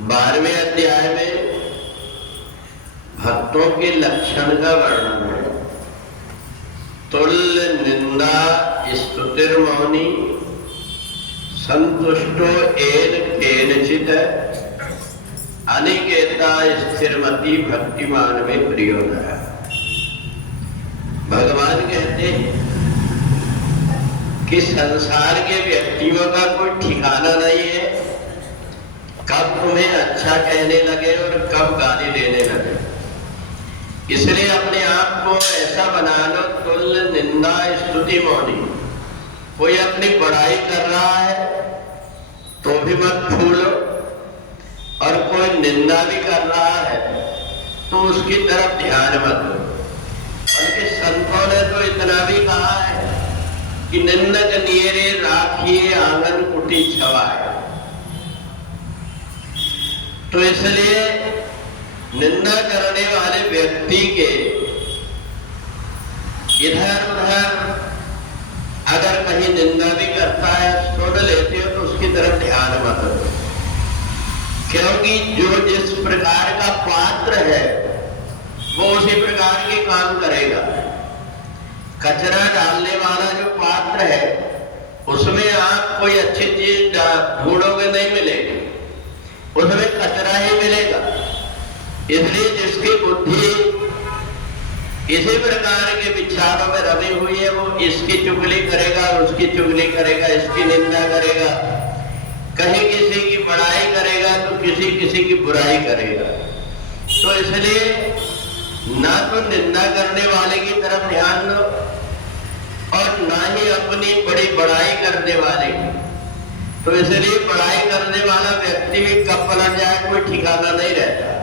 12वें अध्याय में भक्तों के लक्षण का वर्णन है। तुल्य निंदा स्तुतिर्मौनी संतुष्टो एन केनचित् अनिकेता स्थिरमति भक्तिमान में प्रियो नरः। भगवान कहते हैं कि संसार के व्यक्तियों का कोई ठिकाना नहीं है, कब तुम्हें अच्छा कहने लगे और कब गाली देने लगे। इसलिए अपने आप को ऐसा बना लो तुल्य निंदा स्तुति मौनी। कोई अपनी बड़ाई कर रहा है तो भी मत फूलो, और कोई निंदा भी कर रहा है तो उसकी तरफ ध्यान मत दो। बल्कि संतों ने तो इतना भी कहा है कि निंदक नियरे राखिए आंगन कुटी छवाए। तो इसलिए निंदा करने वाले व्यक्ति के इधर उधर अगर कहीं निंदा भी करता है, सुन लेते हो तो उसकी तरफ ध्यान मत दो, क्योंकि जो जिस प्रकार का पात्र है वो उसी प्रकार के काम करेगा। कचरा डालने वाला जो पात्र है उसमें आप कोई अच्छी चीज ढूंढोगे नहीं मिलेगी, उसमें कचरा ही मिलेगा। इसलिए जिसकी बुद्धि इसी प्रकार के विचारों में रमी हुई है वो इसकी चुगली करेगा, उसकी चुगली करेगा, इसकी निंदा करेगा, कहीं किसी की बड़ाई करेगा तो किसी की बुराई करेगा। तो इसलिए ना तो निंदा करने वाले की तरफ ध्यान दो और ना ही अपनी बड़ी बड़ाई करने वाले की। तो इसलिए बड़ाई करने वाला व्यक्ति भी कब पलट जाए कोई ठिकाना नहीं रहता।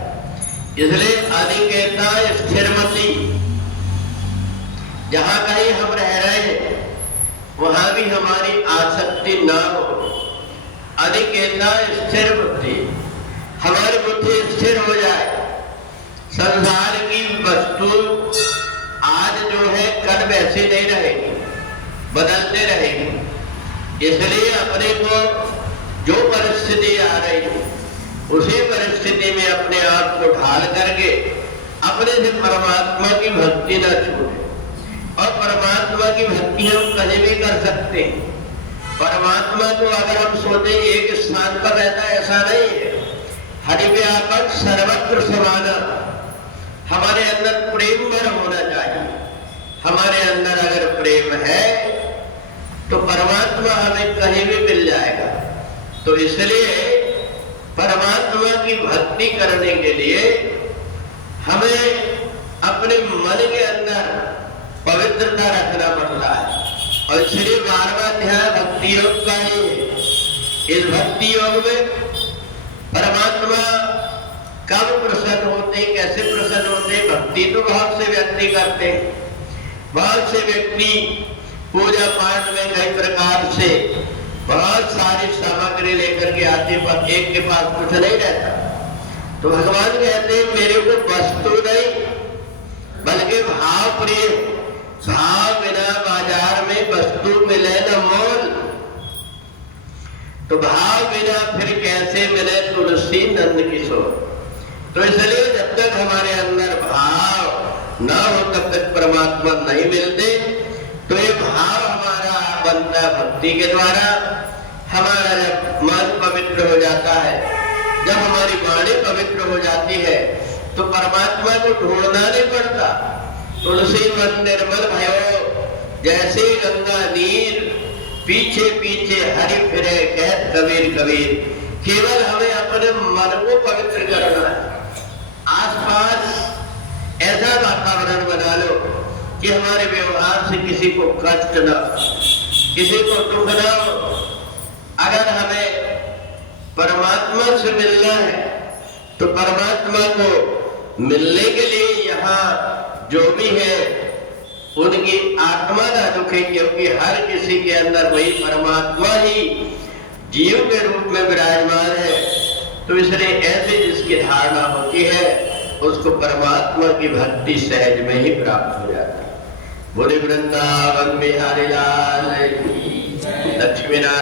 इसलिए अनिकेता स्थिरमति, जहां कहीं हम रह रहे हैं वहां भी हमारी आसक्ति ना हो। अनिकेता स्थिर बुद्धि, हमारी बुद्धि स्थिर हो जाए। संसार की वस्तु आज जो है कल वैसी नहीं रहेगी, बदलते रहेगी। इसलिए अपने को जो परिस्थिति आ रही है उसी परिस्थिति में अपने आप को ढाल करके अपने से परमात्मा की भक्ति न छूटे। और परमात्मा की भक्ति हम कहीं भी कर सकते हैं। परमात्मा को अगर हम सोचे एक स्थान पर रहता है, ऐसा नहीं है। हरिव्यापक सर्वत्र समान, हमारे अंदर प्रेम भर होना चाहिए। हमारे अंदर अगर प्रेम है तो परमात्मा हमें कहीं भी मिल जाएगा। तो इसलिए परमात्मा की भक्ति करने के लिए हमें अपने मन के अंदर पवित्रता रखना पड़ता है। और इसलिए 12वां अध्याय भक्ति योग का ही है। इस भक्ति योग में परमात्मा कब प्रसन्न होते हैं, कैसे प्रसन्न होते हैं। भक्ति तो बहुत से व्यक्ति करते हैं, बहुत से व्यक्ति पूजा पाठ में कई प्रकार से बहुत सारी सामग्री लेकर के आते, पर एक के पास कुछ नहीं रहता। तो भगवान कहते हैं मेरे को वस्तु नहीं बल्कि भाव प्रिय। भाव बिना बाजार में वस्तु मिले न मोल, तो भाव बिना फिर कैसे मिले तुलसी नंद किशोर। तो इसलिए जब तक हमारे अंदर भाव ना हो तब तक परमात्मा नहीं मिलते। तो ये भाव हमारा बनता है भक्ति के द्वारा। हमारा जब मन पवित्र हो जाता है, जब हमारी वाणी पवित्र हो जाती है तो परमात्मा को ढूंढना नहीं पड़ता। तुलसी मन निर्मल भयो जैसे गंगा नीर, पीछे पीछे हरि फिरे कहत कबीर कबीर। केवल हमें अपने मन को पवित्र करना है। आसपास ऐसा वातावरण बना लो कि हमारे व्यवहार से किसी को कष्ट न, किसी को दुख न हो। अगर हमें परमात्मा से मिलना है तो परमात्मा को मिलने के लिए यहाँ जो भी है उनकी आत्मा ना दुखे, क्योंकि हर किसी के अंदर वही परमात्मा ही जीव के रूप में विराजमान है। तो इसलिए ऐसे जिसकी धारणा होती है उसको परमात्मा की भक्ति सहज में ही प्राप्त हो जाती है। बोले वृंदावन बिहारी लाल की, लक्ष्मी नारायण।